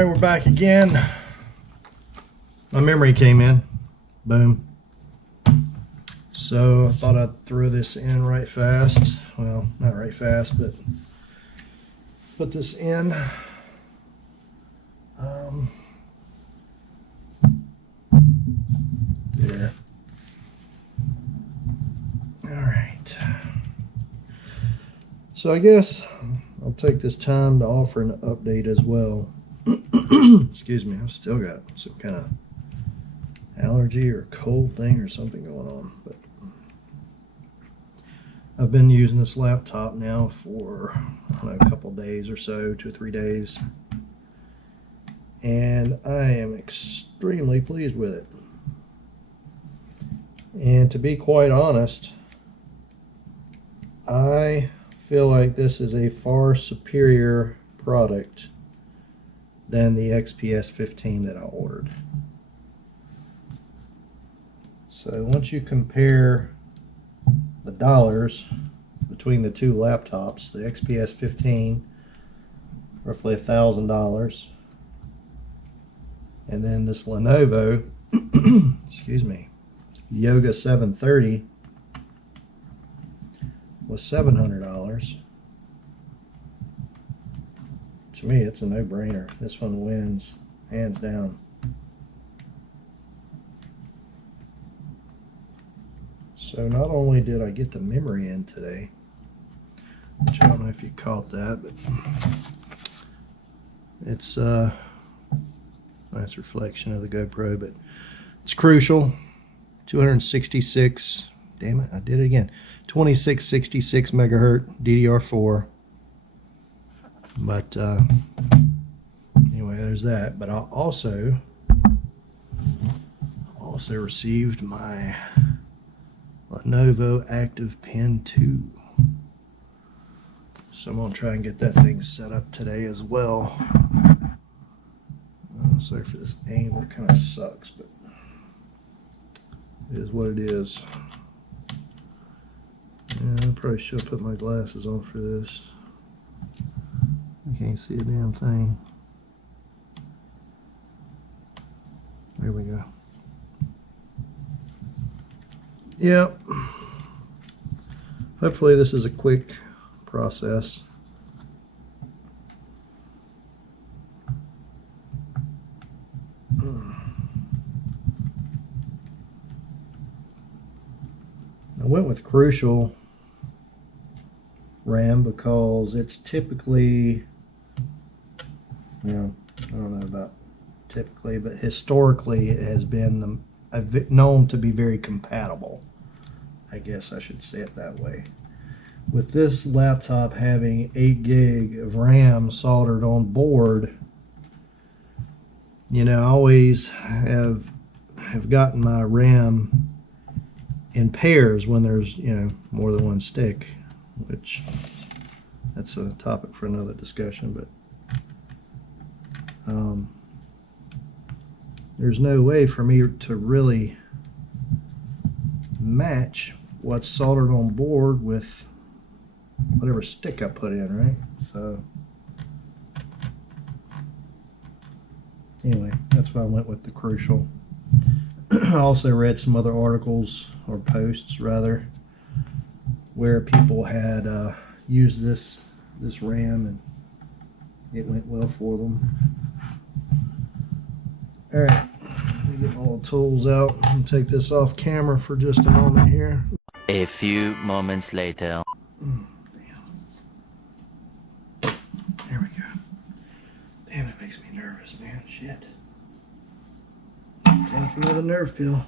Alright, we're back again. My memory came in. Boom. So I thought I'd throw this in right fast. Well, not right fast, but put this in. There. Alright. So I guess I'll take this time to offer an update as well. Excuse me, I've still got some kind of allergy or cold thing or something going on. But I've been using this laptop now for, I don't know, a couple days or so, 2 or 3 days. And I am extremely pleased with it. And to be quite honest, I feel like this is a far superior product than the XPS 15 that I ordered. So once you compare the dollars between the two laptops, the XPS 15, roughly $1,000, and then this Lenovo, excuse me, Yoga 730 was $700. To me, it's a no-brainer. This one wins, hands down. So not only did I get the memory in today, which I don't know if you caught that, but it's a nice reflection of the GoPro, but it's crucial. 266, damn it, I did it again. 2666 megahertz DDR4. But anyway, there's that. But I also received my Lenovo Active Pen 2. So I'm going to try and get that thing set up today as well. Sorry for this angle, it kind of sucks, but it is what it is. Yeah, I probably should have put my glasses on for this. I can't see a damn thing. There we go. Yep. Hopefully this is a quick process. I went with Crucial RAM because it's typically, well, I don't know about typically, but historically it has been known to be very compatible. I guess I should say it that way. With this laptop having 8 gig of RAM soldered on board, you know, I always have gotten my RAM in pairs when there's, you know, more than one stick, which that's a topic for another discussion. But there's no way for me to really match what's soldered on board with whatever stick I put in, right? So anyway, that's why I went with the Crucial. I also read some other articles, or posts rather, where people had used this RAM and it went well for them. All right, let me get my little tools out and take this off camera for just a moment here. A few moments later. Damn. There we go. Damn, it makes me nervous, man. Shit. Time for another nerve pill.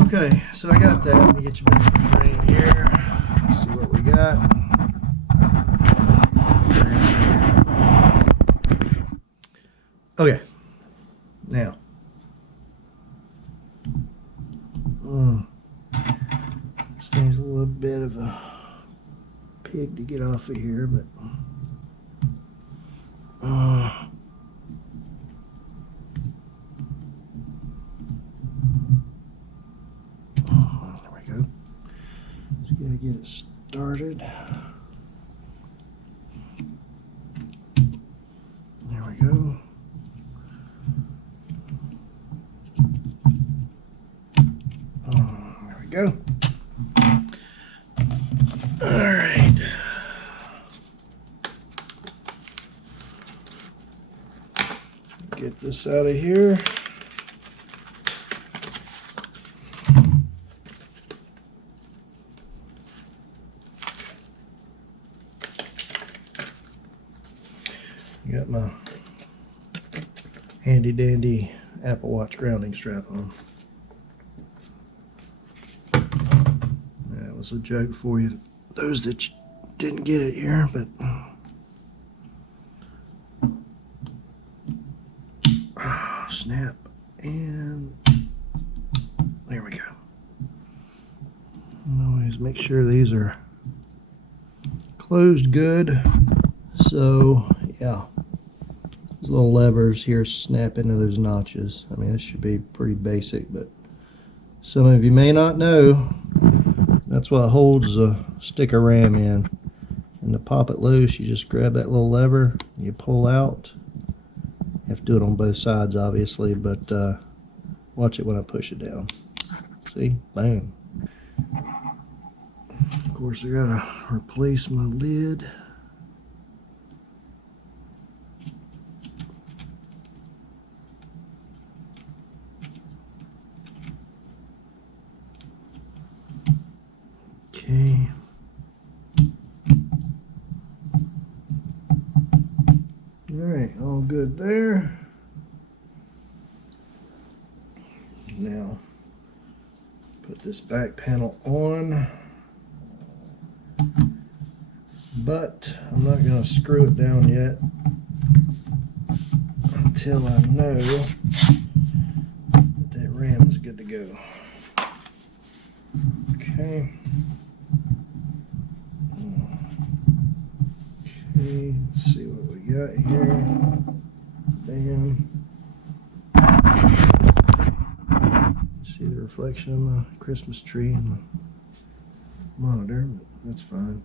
Okay, so I got that. Let me get you back to the frame here. Let's see what we got. Okay, now. This thing's a little bit of a pig to get off of here, but there we go. Just gotta get it started. this out of here. Got my handy dandy Apple Watch grounding strap on. That was a joke for you, those that didn't get it here, but snap, and there we go. Always make sure these are closed good. So yeah, these little levers here snap into those notches. I mean, this should be pretty basic, but some of you may not know that's what holds a stick of RAM in. And to pop it loose, you just grab that little lever and you pull out. You have to do it on both sides, obviously, but watch it when I push it down. See? Boom. Of course, I gotta replace my lid. Okay. Alright, all good there. Now, put this back panel on. But I'm not going to screw it down yet until I know that RAM is good to go. Okay. Okay, let's see what we got here. Bam. See the reflection of my Christmas tree in the monitor, but that's fine.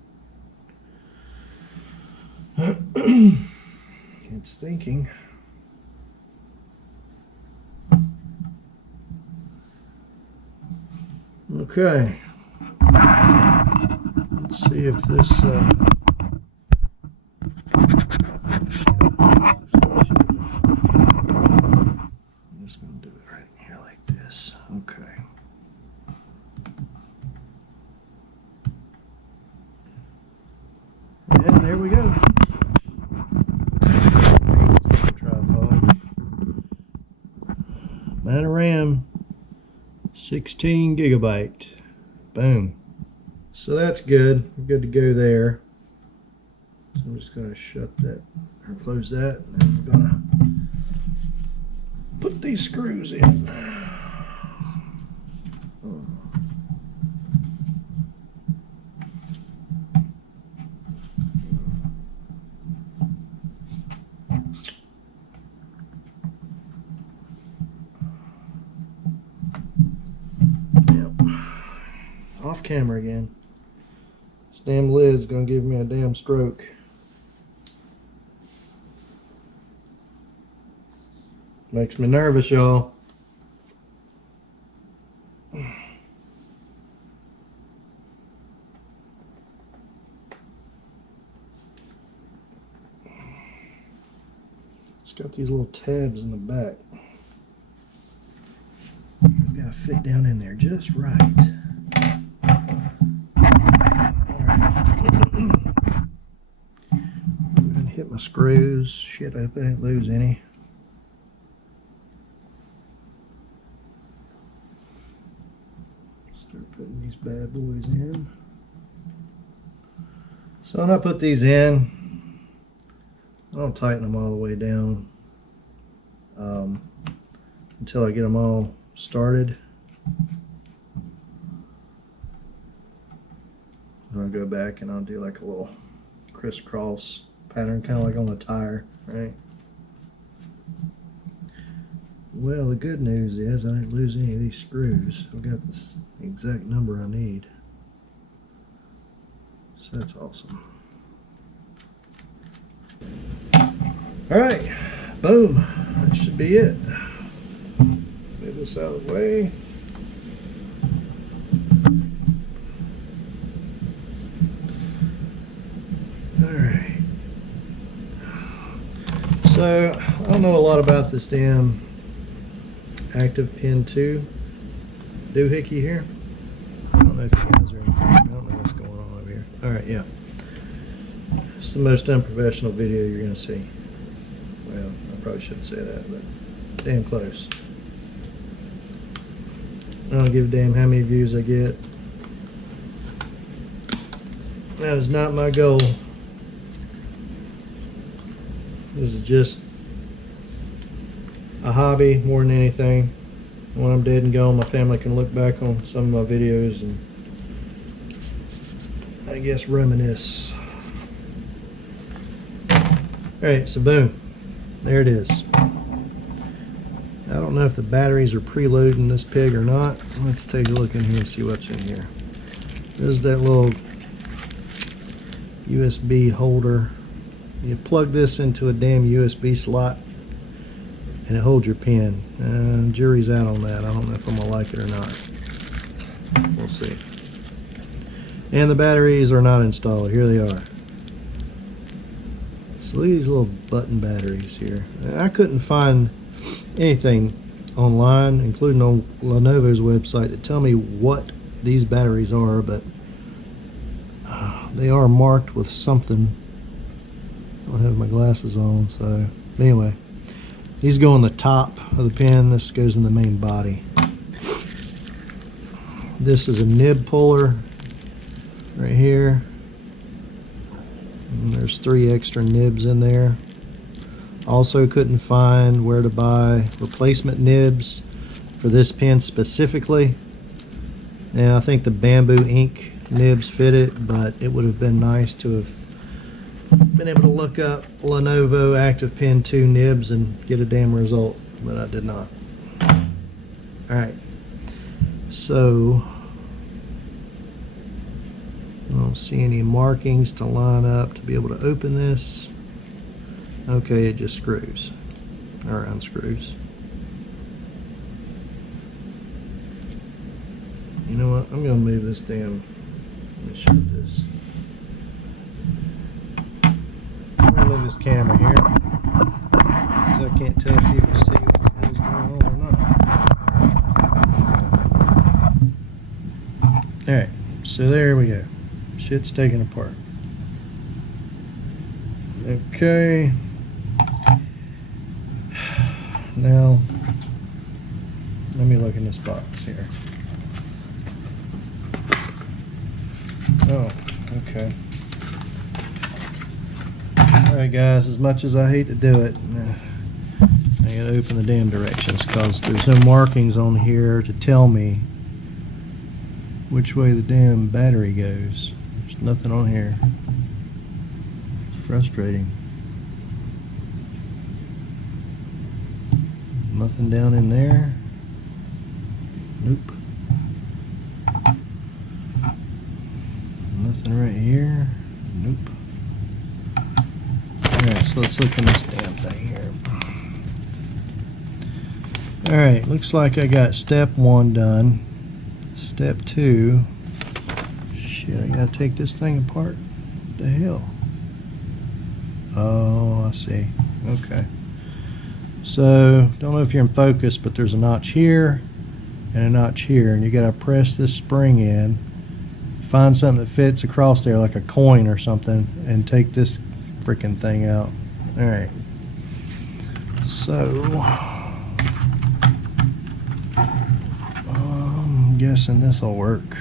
It's thinking. Okay. Let's see if this I'm just going to do it right here like this. Okay. And there we go. Tripod. Amount of RAM, 16 gigabyte. Boom. So that's good. We're good to go there. So I'm just going to shut that or close that, and then we're going to put these screws in. Off camera again. This damn lid's gonna give me a damn stroke. Makes me nervous, y'all. It's got these little tabs in the back. I've got to fit down in there just right. And hit my screws. Shit, I hope I didn't lose any. Start putting these bad boys in. So when I put these in, I don't tighten them all the way down until I get them all started. I'll go back and I'll do like a little crisscross pattern, kind of like on a tire, right? Well, the good news is I didn't lose any of these screws. I've got this exact number I need. So that's awesome. Alright, boom. That should be it. Move this out of the way. Alright. So, don't know a lot about this damn Active Pen 2 doohickey here. I don't know if you guys are in. I don't know what's going on over here. Alright, yeah. It's the most unprofessional video you're going to see. Well, I probably shouldn't say that, but damn close. I don't give a damn how many views I get. That is not my goal. This is just a hobby more than anything. When I'm dead and gone, my family can look back on some of my videos and I guess reminisce. Alright, so boom. There it is. I don't know if the batteries are preloading this pig or not. Let's take a look in here and see what's in here. There's that little USB holder. You plug this into a damn USB slot and it holds your pen. Jury's out on that. I don't know if I'm gonna like it or not. We'll see. And the batteries are not installed. Here they are. So look at these little button batteries here. I couldn't find anything online, including on Lenovo's website, to tell me what these batteries are, but they are marked with something. I don't have my glasses on, so anyway, these go on the top of the pen. This goes in the main body. This is a nib puller right here, and there's 3 extra nibs in there. Also couldn't find where to buy replacement nibs for this pen specifically. Now I think the bamboo ink nibs fit it, but it would have been nice to have been able to look up Lenovo Active Pen 2 nibs and get a damn result, but I did not. Alright, so I don't see any markings to line up to be able to open this. Okay, it just screws, or unscrews. You know what, I'm gonna move this damn, let me shut this. I'm gonna move this camera here, because I can't tell if you can see what the hell's going on or not. Alright, so there we go. Shit's taken apart. Okay. Now, let me look in this box here. Oh, okay. Alright guys, as much as I hate to do it, I gotta open the damn directions because there's no markings on here to tell me which way the damn battery goes. There's nothing on here. It's frustrating. Nothing down in there. Nope. Nothing right here. Nope. Alright, so let's look in this damn thing here. Alright, looks like I got step 1 done. Step 2. Shit, I gotta take this thing apart. What the hell? Oh, I see. Okay. So, don't know if you're in focus, but there's a notch here and a notch here, and you gotta press this spring in, find something that fits across there like a coin or something, and take this freaking thing out. Alright. So, I'm guessing this will work.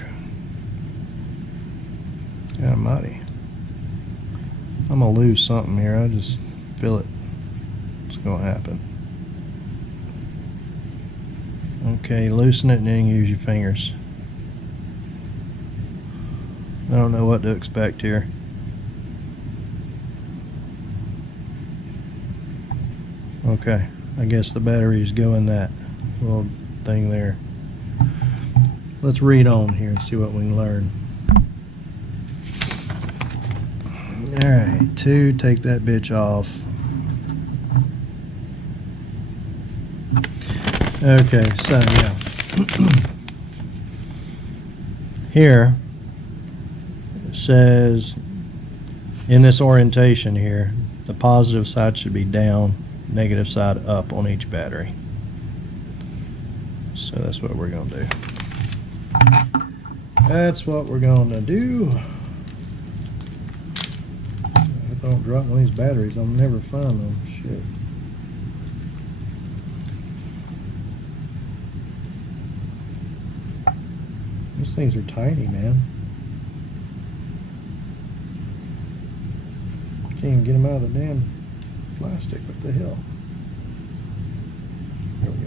God almighty. I'm gonna lose something here. I just feel it. It's gonna happen. Okay, loosen it and then use your fingers. I don't know what to expect here. Okay, I guess the batteries go in that little thing there. Let's read on here and see what we can learn. Alright, 2, take that bitch off. Okay, so yeah. Here it says in this orientation here, the positive side should be down, negative side up on each battery. So that's what we're going to do. That's what we're going to do. If I don't drop one of these batteries, I'll never find them. Shit. These things are tiny, man. Can't even get them out of the damn plastic. What the hell? There we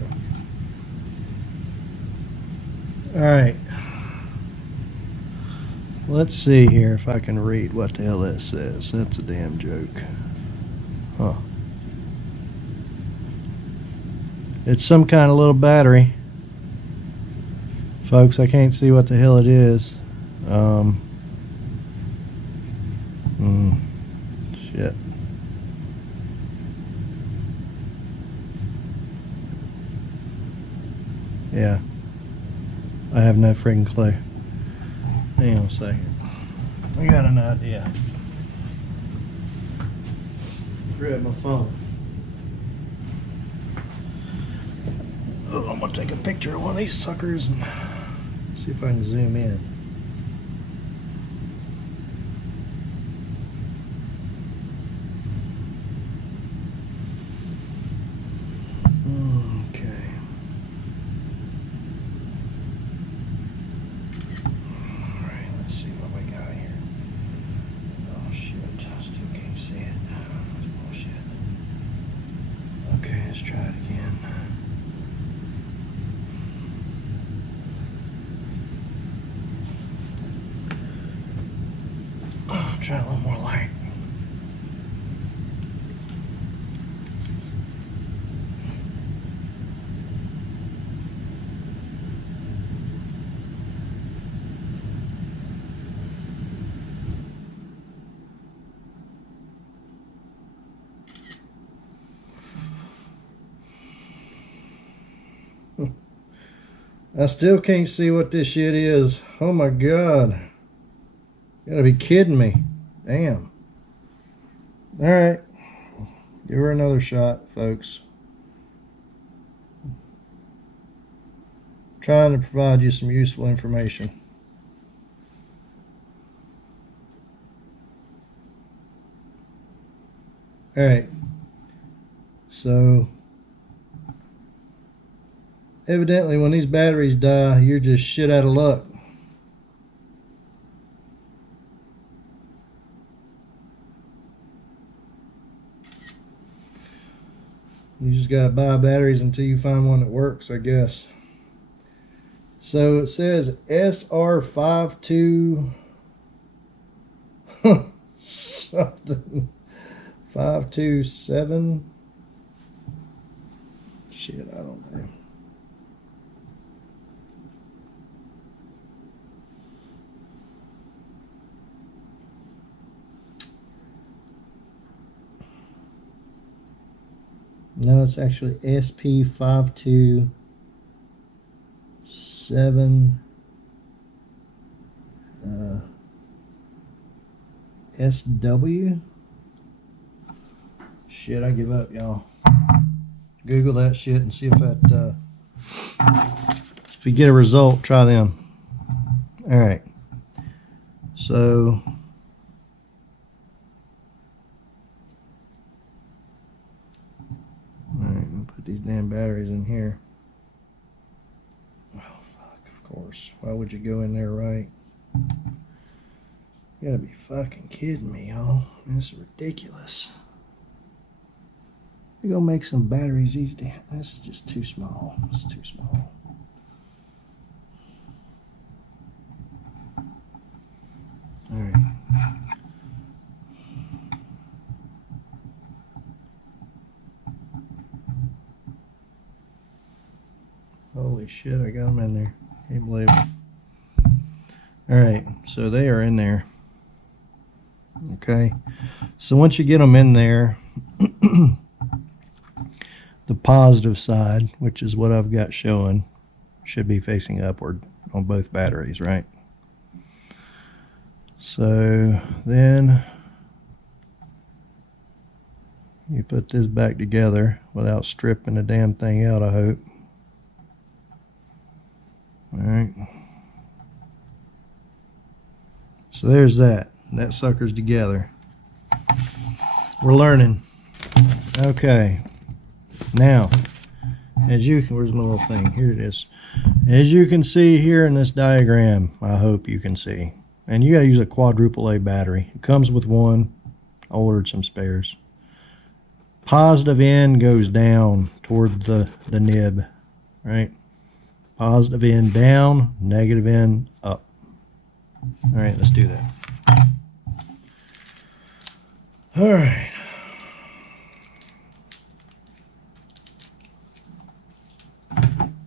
go. Alright. Let's see here if I can read what the hell that says. That's a damn joke. Huh. It's some kind of little battery. Folks, I can't see what the hell it is. Shit. Yeah. I have no freaking clue. Hang on a second. I got an idea. Grab my phone. Oh, I'm gonna take a picture of one of these suckers and see if I can zoom in. Okay. Alright, let's see what we got here. Oh shit, I still can't see it. That's bullshit. Okay, let's try it again. Try a little more light. I still can't see what this shit is. Oh my god. You gotta be kidding me. Damn. Alright. Give her another shot, folks. Trying to provide you some useful information. Alright. So, evidently when these batteries die, you're just shit out of luck. You just gotta buy batteries until you find one that works, I guess. So it says SR52 something 527. Shit, I don't know. No, it's actually SP527 SW. Shit, I give up, y'all. Google that shit and see if that if you get a result, try them. Alright. So alright, we'll put these damn batteries in here. Oh fuck, of course. Why would you go in there, right? You gotta be fucking kidding me, y'all. This is ridiculous. We're gonna make some batteries these damn. This is just too small. It's too small. Alright. Holy shit, I got them in there. Can't believe it. Alright, so they are in there. Okay. So once you get them in there, the positive side, which is what I've got showing, should be facing upward on both batteries, right? So then you put this back together without stripping the damn thing out, I hope. Alright. So there's that. That sucker's together. We're learning. Okay. Now, as you can, where's my little thing? Here it is. As you can see here in this diagram, I hope you can see. And you gotta use a quadruple A battery. It comes with one. I ordered some spares. Positive end goes down toward the nib, right? Positive end down, negative end up. All right, let's do that. All right.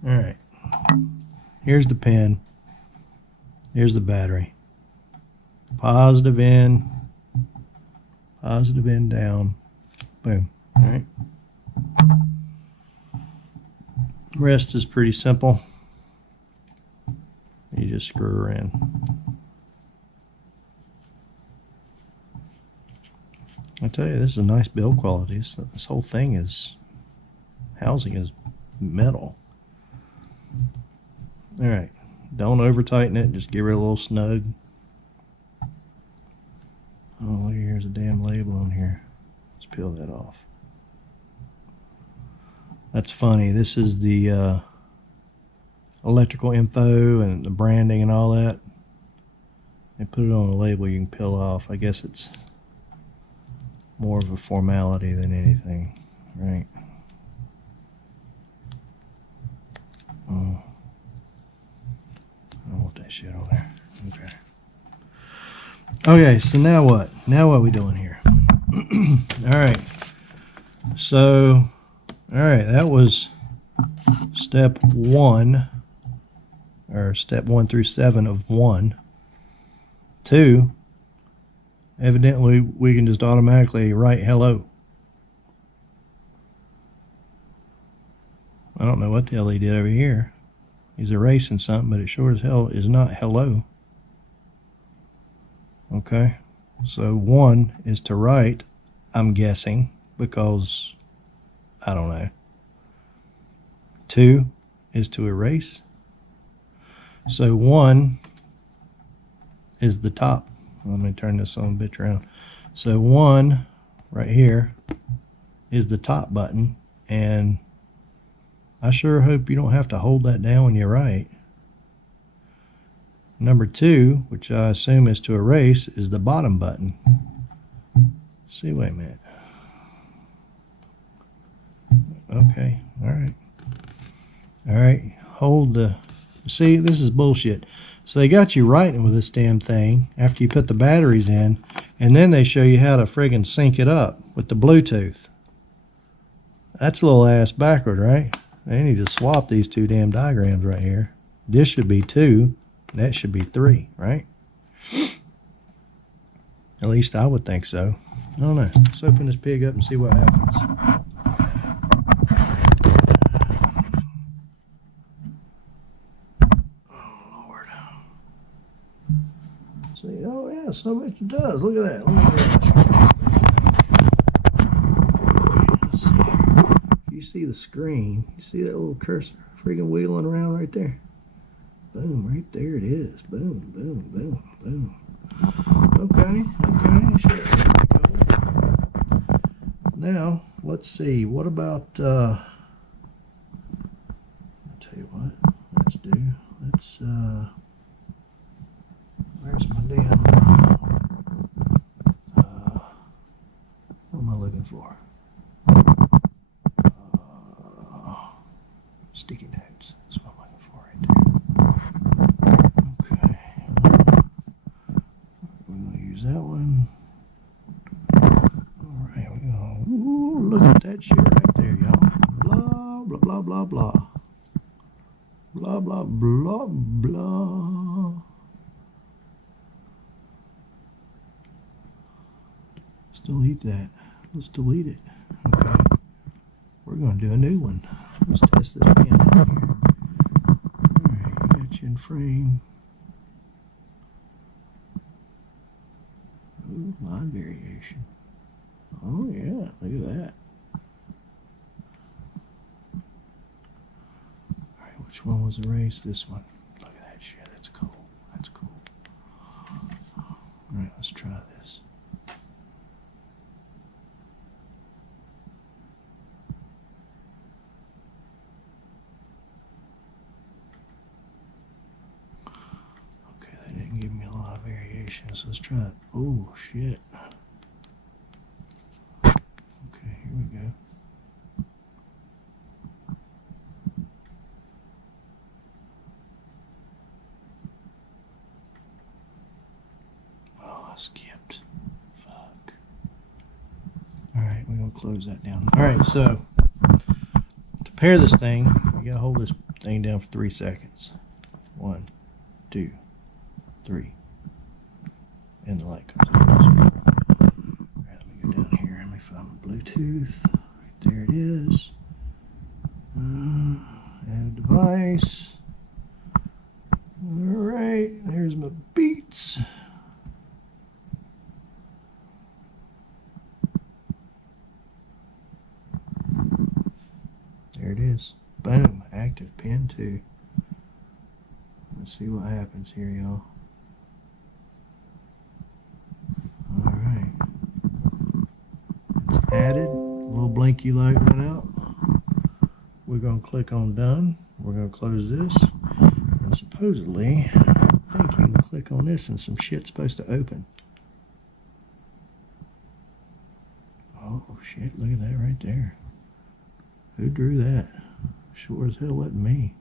All right. Here's the pen. Here's the battery. Positive end down. Boom. All right. Rest is pretty simple. You just screw her in. I tell you, this is a nice build quality. This whole thing is, housing is metal. All right, don't over tighten it. Just give her a little snug. Oh, look, here's a damn label on here. Let's peel that off. That's funny. This is the electrical info and the branding and all that. They put it on a label you can peel off. I guess it's more of a formality than anything, right? Oh, I don't want that shit on there. Okay. Okay, so now what? Now what are we doing here? All right. So, all right, that was step 1, or step 1 through 7 of 1. 2, evidently we can just automatically write hello. I don't know what the hell he did over here. He's erasing something, but it sure as hell is not hello. Okay, so 1 is to write, I'm guessing, because I don't know. 2 is to erase. So 1 is the top. Let me turn this on a bit around. So 1 right here is the top button, and I sure hope you don't have to hold that down when you write. Number 2, which I assume is to erase, is the bottom button. See, wait a minute. Okay, all right. All right, hold the, see, this is bullshit. So they got you writing with this damn thing after you put the batteries in, and then they show you how to friggin' sync it up with the Bluetooth. That's a little ass backward, right? They need to swap these two damn diagrams right here. This should be 2, that should be 3, right? At least I would think so. I don't know. Let's open this pig up and see what happens. Oh, Lord. See, oh yeah, so much it does. Look at that. Let's see. You see the screen. You see that little cursor friggin' wheeling around right there? Boom, right there it is. Boom, boom, boom, boom. Okay, sure. Now, let's see. What about, I'll tell you what, let's do. Let's, where's my damn, what am I looking for? Sticky notes. That's what I'm looking for right there. Okay. We're going to use that one. All right. We're going to, ooh, look at that shit right there, y'all. Blah, blah, blah, blah, blah. Blah, blah, blah, blah. Let's delete that. Let's delete it. Okay. We're going to do a new one. Let's test this pen out here. Alright, got you in frame. Ooh, line variation. Oh yeah, look at that. Alright, which one was erased? This one. Look at that shit, that's cool. That's cool. Alright, let's try this. Okay, they didn't give me a lot of variations. Let's try it. Oh shit. Okay, here we go. Oh, I skipped. Fuck. Alright, we're gonna close that down. Alright, so to pair this thing, you gotta hold this thing down for 3 seconds. 1, 2, 3. And the light comes on. Alright, let me go down here. Let me find my Bluetooth. Right there it is. Add a device. Alright, there's my Beats. There it is. Boom. Active Pen 2. Let's see what happens here, y'all. Alright. It's added. A little blinky light went out. We're going to click on done. We're going to close this. And supposedly, I think you can click on this and some shit's supposed to open. Oh shit, look at that right there. Who drew that? Sure as hell wasn't me.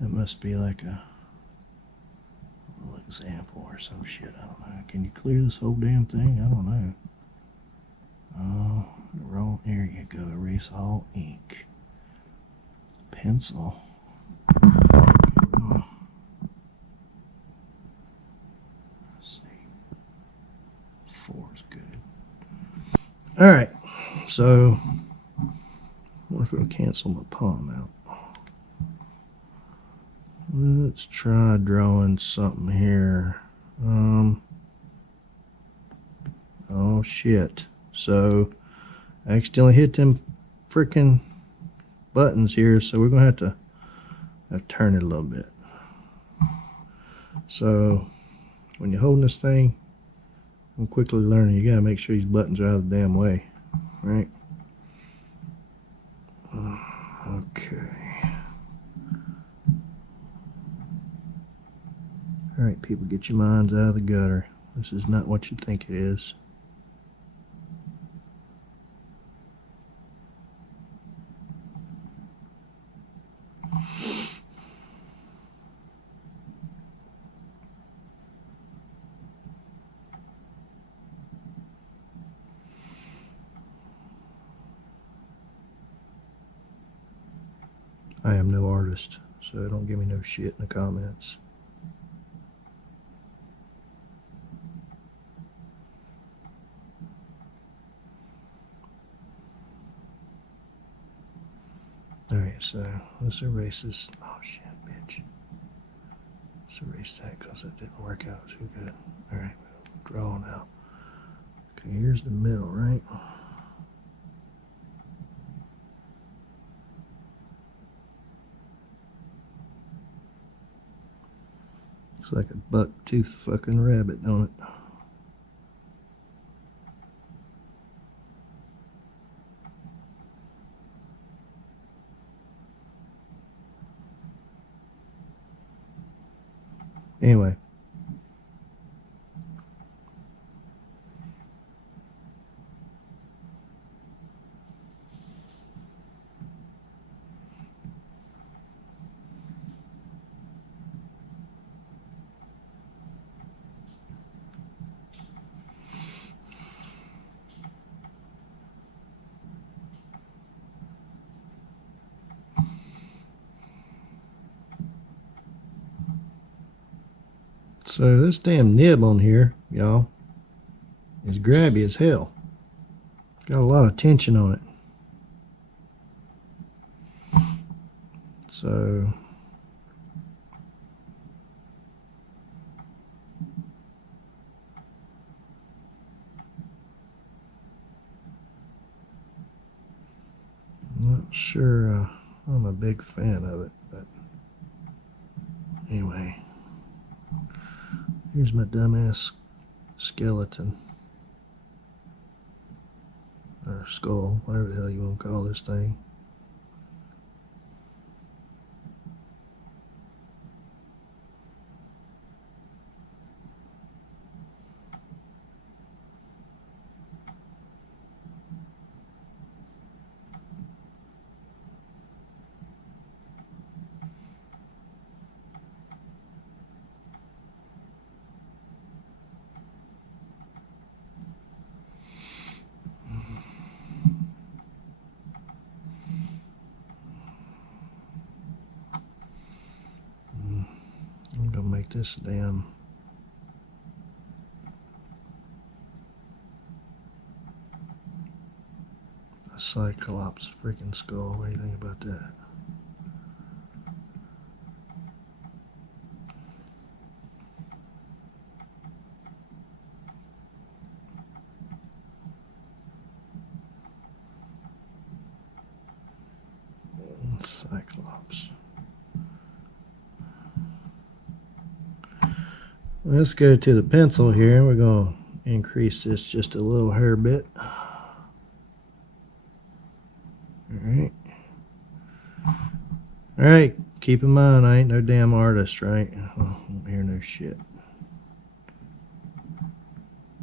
That must be like a little example or some shit. I don't know. Can you clear this whole damn thing? I don't know. Oh, wrong. There you go. Erase all ink. Pencil. Let's see. 4 is good. All right. So, I wonder if it'll cancel my palm out. Let's try drawing something here. Oh shit. So I accidentally hit them freaking buttons here, so we're gonna have to turn it a little bit. So when you're holding this thing, I'm quickly learning you gotta make sure these buttons are out of the damn way. Right? Okay. Alright, people, get your minds out of the gutter. This is not what you think it is. I am no artist, so don't give me no shit in the comments. Alright, so let's erase this. Oh shit, bitch. Let's erase that because that didn't work out too good. Alright, draw now. Okay, here's the middle, right? Looks like a buck-toothed fucking rabbit, don't it? Anyway. So this damn nib on here, y'all, is grabby as hell. Got a lot of tension on it. So sure I'm a big fan of it, but anyway, here's my dumbass skeleton, or skull, whatever the hell you want to call this thing. I'm gonna make this damn a Cyclops freaking skull. What do you think about that? Cyclops. Let's go to the pencil here. We're going to increase this just a little hair bit. Alright. Alright, keep in mind I ain't no damn artist, right? I don't hear no shit.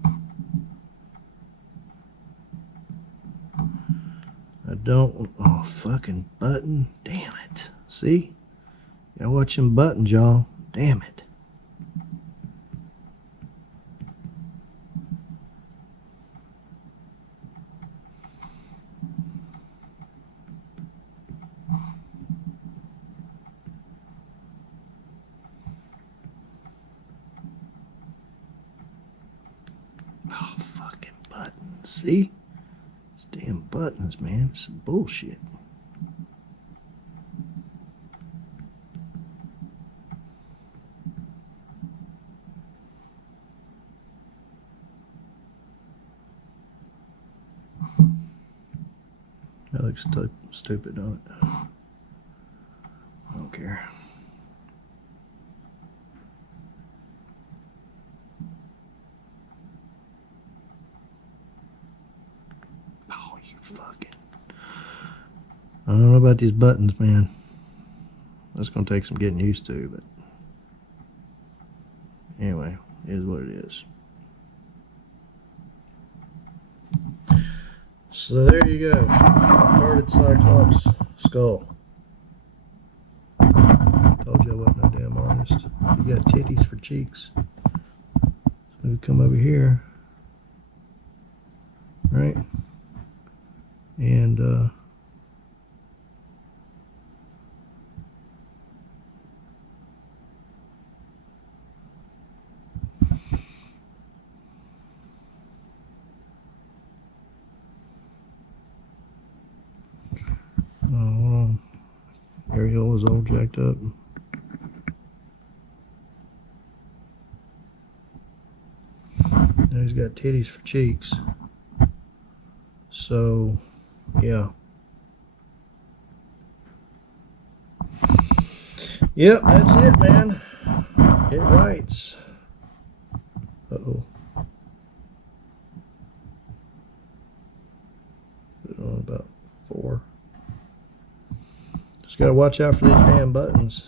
I don't. Oh, fucking button. Damn it. See? Gotta watch them buttons, y'all. Damn it. Oh, fucking buttons. See? These damn buttons, man. It's some bullshit. That looks stupid, don't it? I don't care. Oh, you fucking. I don't know about these buttons, man. That's going to take some getting used to, but anyway, it is what it is. So there you go. Parted Cyclops skull. Told you I wasn't no damn artist. You got titties for cheeks. So we come over here. Right? And Ariel is all jacked up. Now he's got titties for cheeks. So, yeah. Yep, that's it, man. It writes. Uh-oh. Put it on about 4. Just gotta watch out for these damn buttons.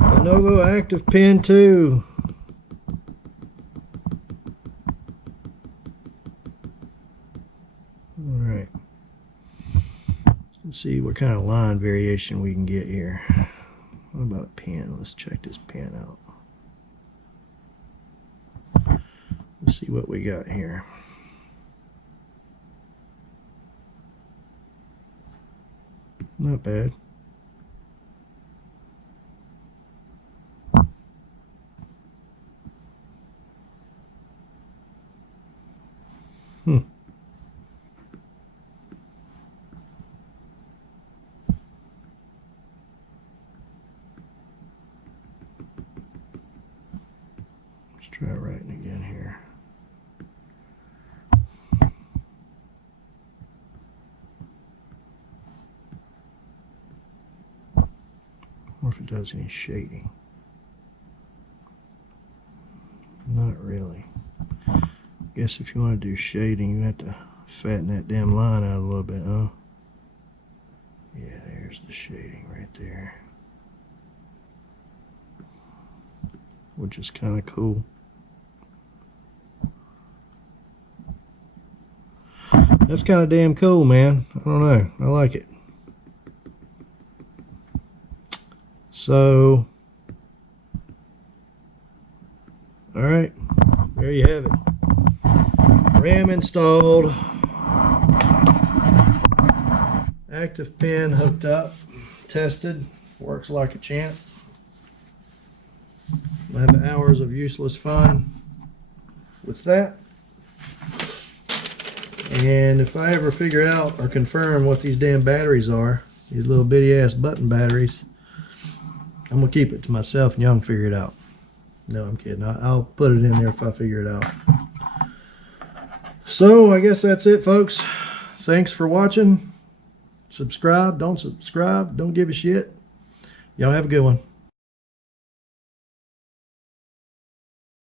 Lenovo Active Pen 2. Alright. Let's see what kind of line variation we can get here. What about a pen? Let's check this pen out. Let's see what we got here. Not bad. Try writing again here. Or if it does any shading. Not really. Guess if you want to do shading, you have to fatten that damn line out a little bit, huh? Yeah, there's the shading right there. Which is kind of cool. That's kind of damn cool, man. I don't know. I like it. So, all right, there you have it. RAM installed, Active Pen hooked up, tested, works like a champ. I have hours of useless fun with that. And if I ever figure out or confirm what these damn batteries are, these little bitty ass button batteries, I'm gonna keep it to myself and y'all can figure it out. No, I'm kidding. I'll put it in there if I figure it out. So I guess that's it, folks. Thanks for watching. Subscribe, don't give a shit. Y'all have a good one.